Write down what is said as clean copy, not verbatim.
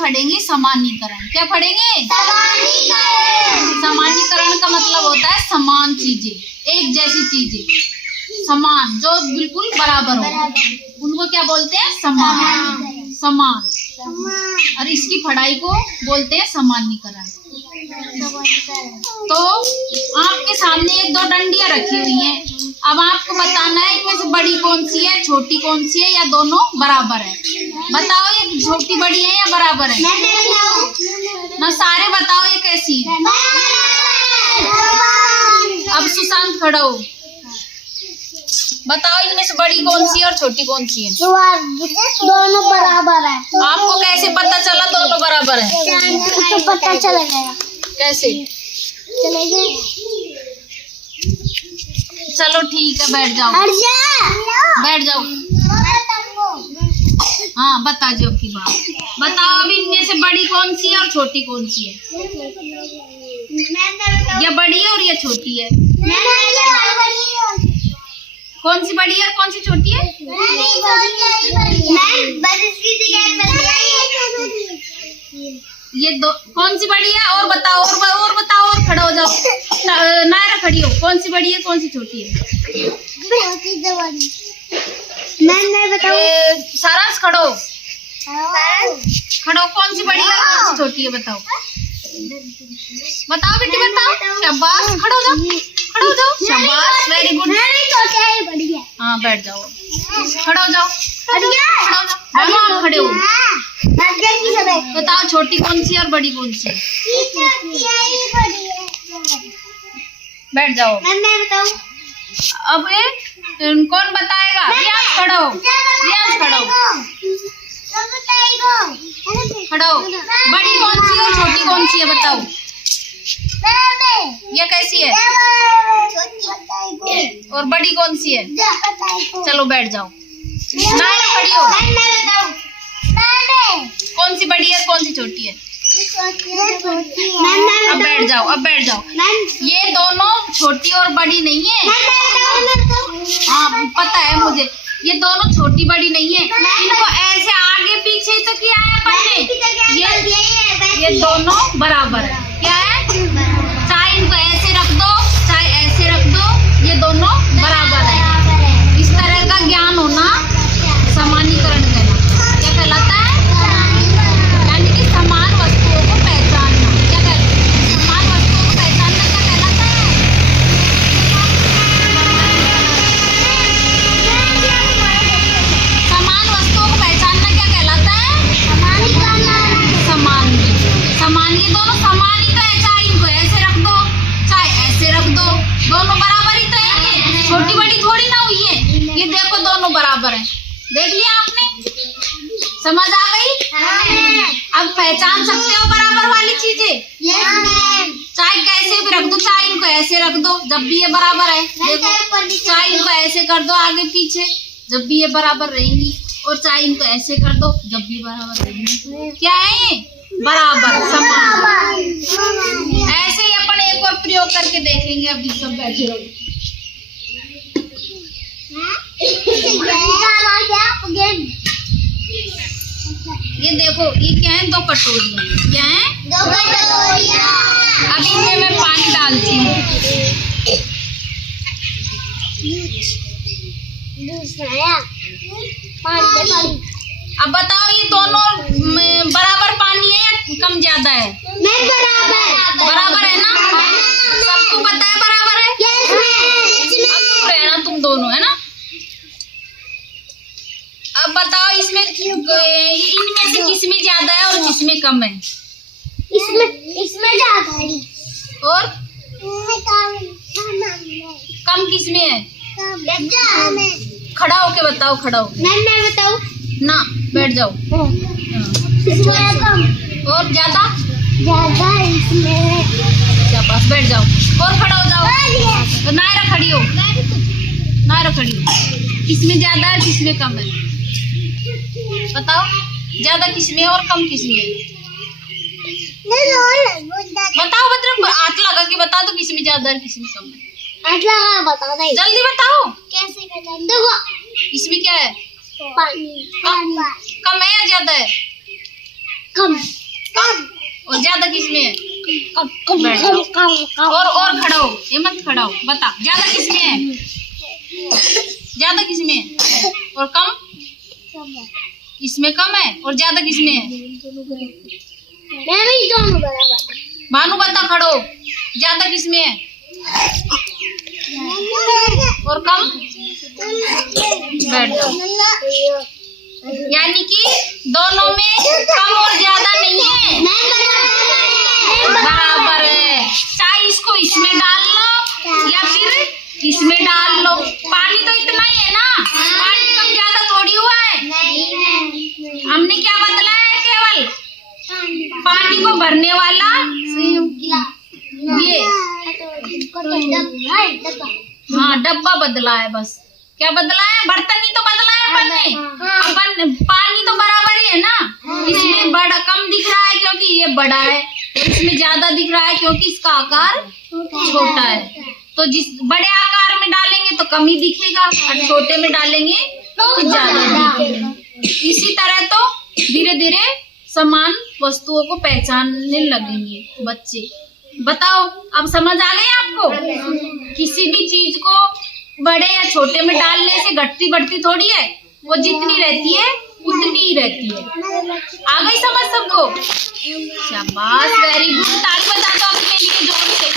पढ़ेंगे समानीकरण। क्या पढ़ेंगे? समानीकरण का मतलब होता है समान चीजें, एक जैसी चीजें, समान, जो बिल्कुल बराबर हो, उनको क्या बोलते हैं? समान। समान। और इसकी पढ़ाई को बोलते हैं समानीकरण। तो आपके सामने एक दो डंडियां रखी हुई हैं। अब आपको बताना है इनमें से बड़ी कौन सी है, छोटी कौन सी है, या दोनों बराबर है। बताओ ये छोटी बड़ी है या बराबर है? ना सारे बताओ ये कैसी है। अब सुशांत खड़ा हो, बताओ इनमें से बड़ी कौन सी है और छोटी कौन सी है? दोनों बराबर है। आपको कैसे पता चला दोनों बराबर है? तो पता चला गया। कैसे? चलेगा। चलो ठीक है, बैठ जाओ। बैठ जाओ। हाँ बता जो की बात। बताओ अब इनमें से बड़ी कौन सी है और छोटी कौन सी है? ये बड़ी है और ये छोटी है। कौन सी बड़ी है और कौन सी छोटी है? ये दो कौन सी बड़ी है? और बताओ, और बताओ, और खड़ा हो जाओ। नायरा खड़ी हो, कौन सी बड़ी है कौन सी छोटी है? मैं बताऊं? सारांश खड़ो, खड़ो, कौन सी बड़ी है और कौन सी छोटी है? बताओ बताओ बेटी बताओ। शाबाश, खड़ो हो जाओ, खड़ो हो जाओ, शाबाश, वेरी गुड। हाँ बैठ जाओ, खड़ो हो जाओ, खड़ो हो जाओ, दोनों आप खड़े हो। बताओ छोटी कौन सी और बड़ी कौन सी? बैठ जाओ। अब कौन बताएगा? रियाज खड़ा हो, रियाज खड़ा हो, खड़ा हो। बड़ी कौन सी और छोटी कौन सी है? बताओ ये कैसी है और बड़ी कौन सी है? चलो बैठ जाओ। नायरा खड़ी हो, कौन सी बड़ी है और कौन सी छोटी है? अब बैठ जाओ, अब बैठ जाओ। ये दोनों छोटी और बड़ी नहीं है। हाँ पता है मुझे, ये दोनों छोटी बड़ी नहीं है। इनको ऐसे आगे पीछे तो किया है अपन ने। ये दोनों बराबर है। क्या है? चाहे इनको ऐसे रख दो चाहे ऐसे रख दो, ये दोनों बराबर है। इस तरह का ज्ञान होना समानीकरण कहलाता है। क्या कहलाता है? यानी कि समान वस्तुओं को पहचानना। क्या कहलाता है? समान वस्तुओं को पहचानना क्या कहलाता है? समान वस्तुओं को पहचानना क्या कहलाता है? समान। समान, ये दोनों समान ही तो है। चाहे इनको ऐसे रख दो चाहे ऐसे रख दो, दोनों बराबर ही तो है। छोटी बड़ी थोड़ी ना हुई है। ये देखो दोनों बराबर है। देख लिया आपने? समझ आ गई? अब पहचान सकते हो बराबर वाली चीजें। चाहे कैसे भी रख दो, चाहे इनको ऐसे रख दो जब भी ये बराबर है। देखो, चाहे इनको ऐसे कर दो आगे पीछे जब भी ये बराबर रहेंगी, और चाहे इनको ऐसे कर दो जब भी बराबर रहेंगी। क्या है ये? बराबर, समान। ऐसे ही अपन एक और प्रयोग करके देखेंगे। अभी सब बैठे रहो। ये देखो, ये क्या है? दो कटोरियाँ। क्या है? दो कटोरियाँ। अब इनमें मैं पानी डालती हूँ। अब बताओ ये दोनों बराबर पानी है या कम ज्यादा है? बराबर है ना? सबको पता है बराबर है। अब तुम रहना, तुम दोनों है ना। अब बताओ इसमें इनमें से किसमें ज्यादा है और किसमें कम है? इसमें ज्यादा है और कम किसमें है? खड़ा होके बताओ, खड़ा होके। मैं बताऊं ना, बैठ जाओ। इसमें कम और ज्यादा इसमें। शाबाश, बैठ जाओ और खड़ा हो जाओ। तो नायरा खड़ी हो, नायरा खड़ी हो। किसमें ज्यादा है किसमें कम है? बताओ ज्यादा किसमें और कम किसमें है? बताओ, मतलब हाथ लगा के बता दो किसमें ज्यादा है किसमें कम है। बताओ नहीं। जल्दी बताओ। कैसे देखो इसमें क्या है? पानी कम है या ज्यादा है? कम और ज्यादा किसमें है? कम कम बैठ कम जाओ। कम और खड़ा हो, ये मत खड़ा हो, बता ज्यादा किसमें है? ज्यादा किसमें है? और कम? इसमें कम है और ज्यादा किसमें है? मैं भी दोनों बराबर। भानु बता, खड़ो, ज्यादा किसमें है और कम? बैठ जाओ। यानी कि दोनों में कम और ज्यादा नहीं है, बराबर है। चाहे इसको इसमें डाल लो या फिर इसमें डाल लो, पानी तो इतना ही है ना, पानी कम ज्यादा थोड़ी हुआ है। हमने क्या बदला है? केवल पानी को भरने वाला ये हाँ डब्बा बदला है, बस। क्या बदला है? बर्तन ही तो बदला है अपन ने। अपन पानी तो बराबर ही है ना, इसमें बड़ा कम दिख रहा है क्योंकि ये बड़ा है, इसमें ज्यादा दिख रहा है क्योंकि इसका आकार छोटा है। तो जिस बड़े आकार में डालेंगे तो कम ही दिखेगा और छोटे में डालेंगे तो ज्यादा दिखेगा। इसी तरह तो धीरे धीरे समान वस्तुओं को पहचानने लगेंगे बच्चे। बताओ, अब समझ आ गई आपको? किसी भी चीज को बड़े या छोटे में डालने से घटती बढ़ती थोड़ी है, वो जितनी रहती है उतनी ही रहती है। आ गई समझ सबको? शाबाश, वेरी गुड। ताली बजा दो अपने लिए जोर से।